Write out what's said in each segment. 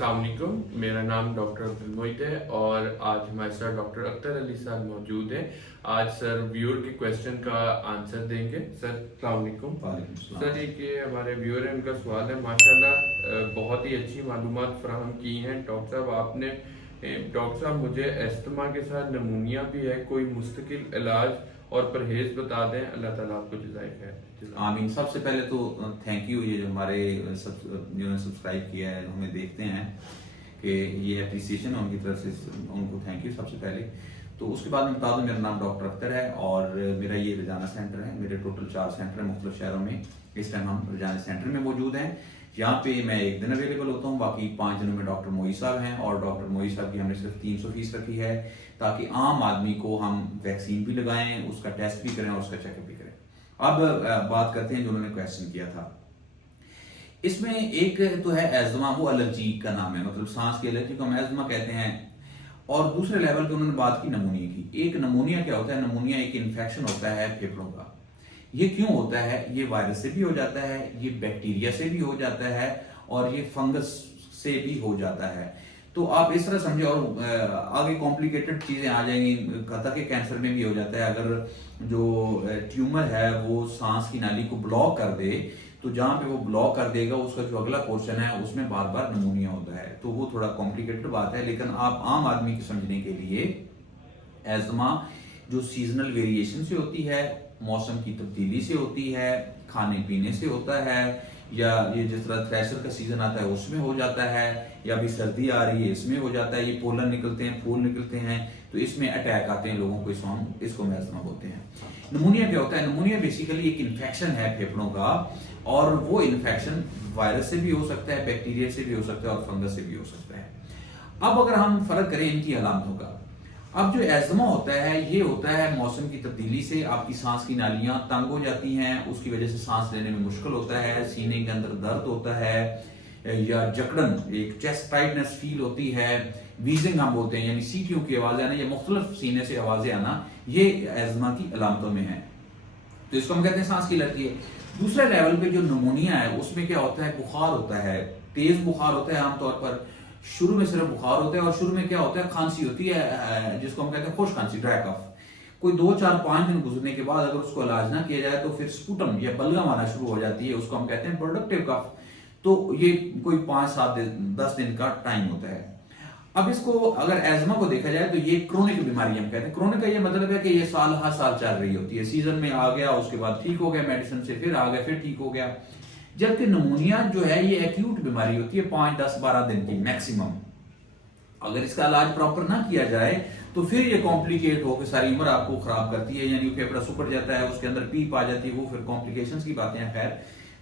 अस्सलाम वालेकुम। मेरा नाम डॉक्टर अब्दुल मोइद है और आज हमारे साथ डॉक्टर अख्तर अली साहब मौजूद हैं। आज सर व्यूअर के क्वेश्चन का आंसर देंगे। सर अस्सलाम वालेकुम। सर एक ये हमारे व्यूअर है, उनका सवाल है। माशाल्लाह बहुत ही अच्छी मालूमात फराहम की हैं डॉक्टर साहब आपने। डॉक्टर साहब मुझे एस्थमा के साथ नमूनिया भी है, कोई मुस्तकिल इलाज और परहेज बता दें। अल्लाह ताला आपको जज़ाए खैर। आमीन। सबसे पहले तो थैंक यू, ये जो हमारे जिन्होंने सब्सक्राइब किया है हमें देखते हैं कि ये अप्रिसिएशन है उनकी तरफ से, उनको थैंक यू सबसे पहले। तो उसके बाद मैं बता दूं, मेरा नाम डॉक्टर अख्तर है और मेरा ये रजाना सेंटर है। मेरे टोटल 4 सेंटर हैं मुख्तलिफ शहरों में। इस टाइम हम रजाना सेंटर में मौजूद हैं। यहाँ पे मैं एक दिन अवेलेबल होता हूँ, बाकी 5 दिनों में डॉक्टर मोई साहब हैं। और डॉक्टर मोई साहब की हमने सिर्फ 300 फीस रखी है ताकि आम आदमी को हम वैक्सीन भी लगाएं, उसका टेस्ट भी करें और उसका चेकअप भी करें। अब बात करते हैं जो उन्होंने क्वेश्चन किया था। इसमें एक तो है एज़मा, वो एलर्जी का नाम है, मतलब सांस की एलर्जी को हम एज़मा कहते हैं। और दूसरे लेवल पे उन्होंने बात की नमूनिया की। एक नमूनिया क्या होता है? नमूनिया एक इन्फेक्शन होता है फेफड़ों का। ये क्यों होता है? ये वायरस से भी हो जाता है, ये बैक्टीरिया से भी हो जाता है और ये फंगस से भी हो जाता है। तो आप इस तरह समझे, और आगे कॉम्प्लिकेटेड चीजें आ जाएंगी। कहता कि कैंसर में भी हो जाता है। अगर जो ट्यूमर है वो सांस की नाली को ब्लॉक कर दे, तो जहां पे वो ब्लॉक कर देगा उसका जो अगला पोर्शन है उसमें बार बार नमूनिया होता है। तो वो थोड़ा कॉम्प्लिकेटेड बात है, लेकिन आप आम आदमी की समझने के लिए एज़मा जो सीजनल वेरिएशन से होती है, मौसम की तब्दीली से होती है, खाने पीने से होता है, या ये जिस तरह थ्रेशर का सीजन आता है उसमें हो जाता है, या अभी सर्दी आ रही है इसमें हो जाता है। ये पोलन निकलते हैं, फूल निकलते हैं, तो इसमें अटैक आते हैं लोगों को, इसको एज़मा बोलते हैं। नमूनिया क्या होता है? नमूनिया बेसिकली एक इन्फेक्शन है फेफड़ों का, और वो इन्फेक्शन वायरस से भी हो सकता है, बैक्टीरिया से भी हो सकता है और फंगस से भी हो सकता है। अब अगर हम फर्क करें इनकी अलामतों का, अब जो एज़मा होता है ये होता है मौसम की तब्दीली से आपकी सांस की नालियां तंग हो जाती हैं, उसकी वजह से सांस लेने में मुश्किल होता है, सीने के अंदर दर्द होता है, या जकड़न, एक चेस्ट टाइटनेस फील होती है, वीजिंग हम बोलते हैं, यानी सीटियों की आवाजें आना या मुख्तलिफ सीने से आवाजें आना, ये एज़मा की अलामतों में है। तो इसको हम कहते हैं सांस की एलर्जी है। दूसरे लेवल पे जो नमूनिया है उसमें क्या होता है? बुखार होता है, तेज बुखार होता है। आमतौर पर शुरू में सिर्फ बुखार होता है, और शुरू में क्या होता है? खांसी होती है, जिसको हम कहते हैं खुश खांसी, ड्राई कफ। कोई 2, 4, 5 दिन गुजरने के बाद अगर उसको इलाज ना किया जाए तो फिर स्पुटम या बलगम आना शुरू हो जाती है, उसको हम कहते हैं प्रोडक्टिव कफ। तो ये कोई 5, 7 दिन, 10 दिन का टाइम होता है। अब इसको अगर एज़मा को देखा जाए तो ये क्रोनिक बीमारी हम कहते हैं। क्रोनिक का ये मतलब है कि ये साल हर साल चल रही होती है। सीजन में आ गया, उसके बाद ठीक हो गया, मेडिसिन से फिर आ गया, फिर ठीक हो गया। जबकि नमूनिया जो है ये एक्यूट बीमारी होती है, 5, 10, 12 दिन की मैक्सिमम। अगर इसका इलाज प्रॉपर ना किया जाए तो फिर ये कॉम्प्लिकेट होकर सारी उम्र आपको खराब करती है, यानी फेफड़ा सुकड़ जाता है, उसके अंदर पीप आ जाती है, वो फिर कॉम्प्लिकेशंस की बातें हैं। खैर,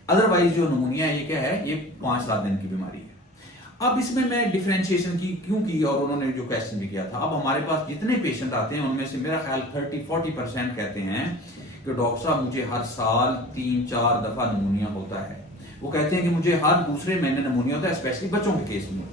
अदरवाइज जो नमूनिया ये क्या है? ये 5-7 दिन की बीमारी है। अब इसमें मैं डिफरेंशिएशन की क्यों की, और उन्होंने जो क्वेश्चन भी किया था। अब हमारे पास जितने पेशेंट आते हैं उनमें से मेरा ख्याल 30-40% कहते हैं कि डॉक्टर साहब मुझे हर साल 3-4 दफा नमूनिया होता है। वो कहते हैं कि मुझे हर दूसरे महीने नमूनिया होता है, स्पेशली बच्चों के केस में।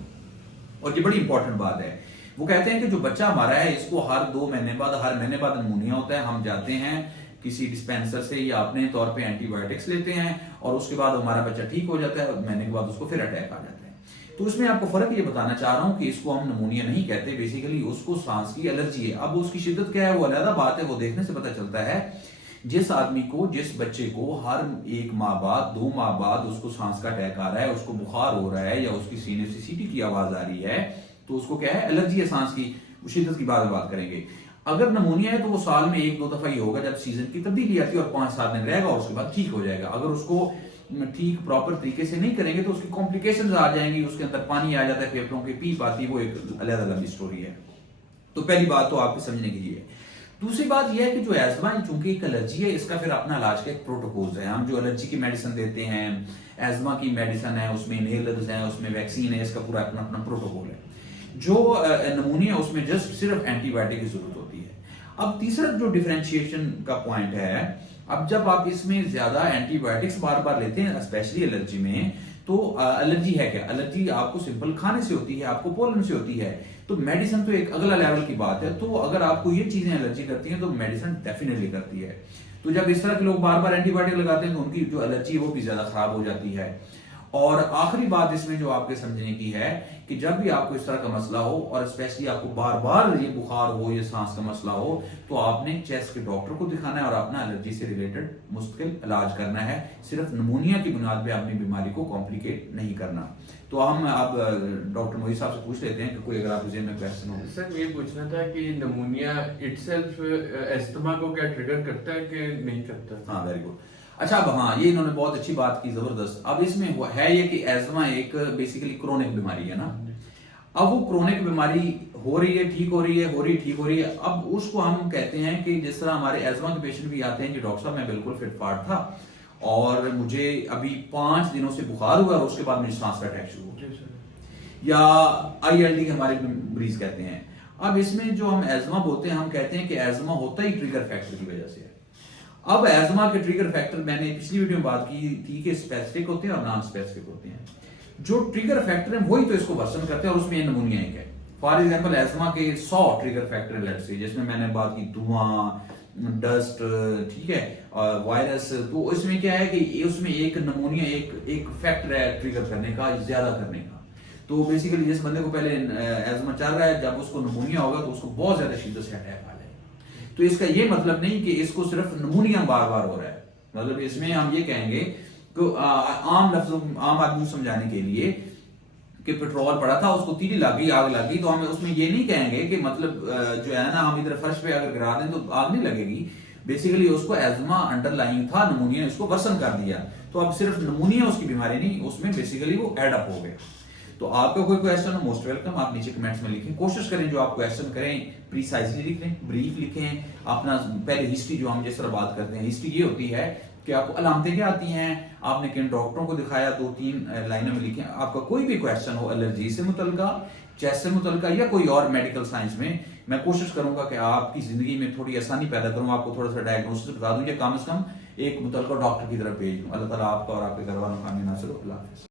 और ये बड़ी इंपॉर्टेंट बात है। वो कहते हैं कि जो बच्चा हमारा है इसको हर 2 महीने बाद, हर महीने बाद नमूनिया होता है। हम जाते हैं किसी डिस्पेंसर से या अपने तौर पे एंटीबायोटिक्स लेते हैं और उसके बाद हमारा बच्चा ठीक हो जाता है, और महीने के बाद उसको फिर अटैक आ जाता है। तो इसमें आपको फर्क ये बताना चाह रहा हूं कि इसको हम नमूनिया नहीं कहते, बेसिकली उसको सांस की एलर्जी है। अब उसकी शिद्दत क्या है वो अलग बात है, वो देखने से पता चलता है। जिस आदमी को, जिस बच्चे को हर 1 माह बाद, 2 माह बाद उसको सांस का अटैक आ रहा है, उसको बुखार हो रहा है, या उसकी सीने से सीटी की आवाज आ रही है, तो उसको क्या है? एलर्जी है सांस की। शिद्दत की बात करेंगे। अगर नमूनिया है तो वो साल में 1-2 दफा ही होगा, जब सीजन की तब्दीली आती है, और 5-7 दिन रहेगा और उसके बाद ठीक हो जाएगा। अगर उसको ठीक प्रॉपर तरीके से नहीं करेंगे तो उसकी कॉम्प्लिकेशंस आ जाएंगी, उसके अंदर पानी आ जाता है, फेफड़ों की पीप आती है, वो एक अलग लंबी स्टोरी है। तो पहली बात तो आपके समझने के लिए। दूसरी बात यह है कि जो एज़मा चूंकि एक एलर्जी है, इसका फिर अपना इलाज का एक प्रोटोकॉल है। हम जो एलर्जी की मेडिसिन देते हैं, एज़मा की मेडिसिन है, उसमें इनहेलर्स हैं, उसमें वैक्सीन है, इसका पूरा अपना अपना प्रोटोकॉल है। जो नमूनिया उसमें जस्ट सिर्फ एंटीबायोटिक की जरूरत होती है। अब तीसरा जो डिफरेंशिएशन का पॉइंट है, अब जब आप इसमें ज्यादा एंटीबायोटिक्स बार बार लेते हैं, स्पेशली एलर्जी में, तो एलर्जी है क्या? एलर्जी आपको सिंपल खाने से होती है, आपको पोलन से होती है। तो मेडिसिन तो एक अगला लेवल की बात है। तो अगर आपको ये चीजें एलर्जी करती हैं तो मेडिसिन डेफिनेटली करती है। तो जब इस तरह के लोग बार बार एंटीबायोटिक लगाते हैं तो उनकी जो एलर्जी है वो भी ज्यादा खराब हो जाती है। और आखिरी बात इसमें जो आपके समझने की है कि जब भी आपको इस तरह का मसला हो और स्पेशली आपको बार बार ये बुखार हो, ये सांस का मसला हो, तो आपने चेस्ट के डॉक्टर को दिखाना है और अपना एलर्जी से रिलेटेड मुस्तकिल इलाज करना है। सिर्फ नमूनिया की बुनियाद पे अपनी बीमारी को कॉम्प्लिकेट नहीं करना। तो हम अब डॉक्टर मोहित साहब से पूछ लेते हैं कि कोई अगर आपके जेब में क्वेश्चन हो। सर ये पूछना था कि नमूनिया इटसेल्फ एस्थमा को क्या ट्रिगर करता है कि नहीं करता? हाँ, वेरी गुड। अच्छा, अब हाँ, ये इन्होंने बहुत अच्छी बात की, जबरदस्त। अब इसमें है ये कि एज़मा एक बेसिकली क्रोनिक बीमारी है ना। अब वो क्रोनिक बीमारी हो रही है, ठीक हो रही है, हो रही है, ठीक हो रही है। अब उसको हम कहते हैं कि जिस तरह हमारे एज़मा के पेशेंट भी आते हैं कि डॉक्टर साहब मैं बिल्कुल फिटफाट था और मुझे अभी 5 दिनों से बुखार हुआ और उसके बाद मेरी सांस का अटैक शुरू हो, या ILD के हमारे मरीज कहते हैं। अब इसमें जो हम एज़मा बोलते हैं, हम कहते हैं कि एज़मा होता ही ट्रिगर फैक्टर की वजह से है। अब एज़मा के ट्रिगर फैक्टर मैंने पिछली वीडियो में बात की थी कि स्पेसिफिक होते हैं और नॉन स्पेसिफिक होते हैं। जो ट्रिगर फैक्टर है वही तो इसको वर्सन करते हैं और उसमें नमूनिया एक है। फॉर एग्जांपल एज़मा के 100 ट्रिगर फैक्टर लेट से, जिसमें मैंने बात की धुआं, डस्ट, ठीक है, और वायरस, तो इसमें क्या है कि उसमें एक नमूनिया एक फैक्टर है ट्रिगर करने का, ज्यादा करने का। तो बेसिकली जिस बंदे को पहले एज़मा चल रहा है, जब उसको नमूनिया होगा तो उसको बहुत ज्यादा शिद्दत से अटैक आ जाएगा। तो इसका ये मतलब नहीं कि इसको सिर्फ नमूनिया बार बार हो रहा है। मतलब इसमें हम ये कहेंगे कि आम आदमी को समझाने के लिए कि पेट्रोल पड़ा था, उसको तीली लग गई, आग लग गई, तो हम उसमें ये नहीं कहेंगे कि मतलब जो है ना, हम इधर फर्श पे अगर गिरा दें तो आग नहीं लगेगी। बेसिकली उसको एज़मा अंडरलाइंग था, नमूनिया इसको वर्सन कर दिया। तो अब सिर्फ नमूनिया उसकी बीमारी नहीं, उसमें बेसिकली वो एड अप हो गया। तो आपका कोई क्वेश्चन हो, मोस्ट वेलकम, आप नीचे कमेंट्स में लिखें। कोशिश करें जो आप क्वेश्चन करें प्रीसाइजली लिखें, ब्रीफ लिखें। अपना पहले हिस्ट्री, जो हम जिस तरह बात करते हैं, हिस्ट्री ये होती है कि आपको अलामतें क्या आती हैं, आपने किन डॉक्टरों को दिखाया, 2-3 लाइनों में लिखें। आपका कोई भी क्वेश्चन हो एलर्जी से मुतल्लिका, चेस्ट से मुतल्लिका या कोई और मेडिकल साइंस में, मैं कोशिश करूंगा कि आपकी जिंदगी में थोड़ी आसानी पैदा करूं, आपको थोड़ा सा डायग्नोसिस बता दूं, या कम से कम एक मुतल्लिका डॉक्टर की तरफ भेज दूं। अल्लाह ताला आपका और आपके घर वालों का आमीन नासिर हो। अल्लाह हाफ़िज़।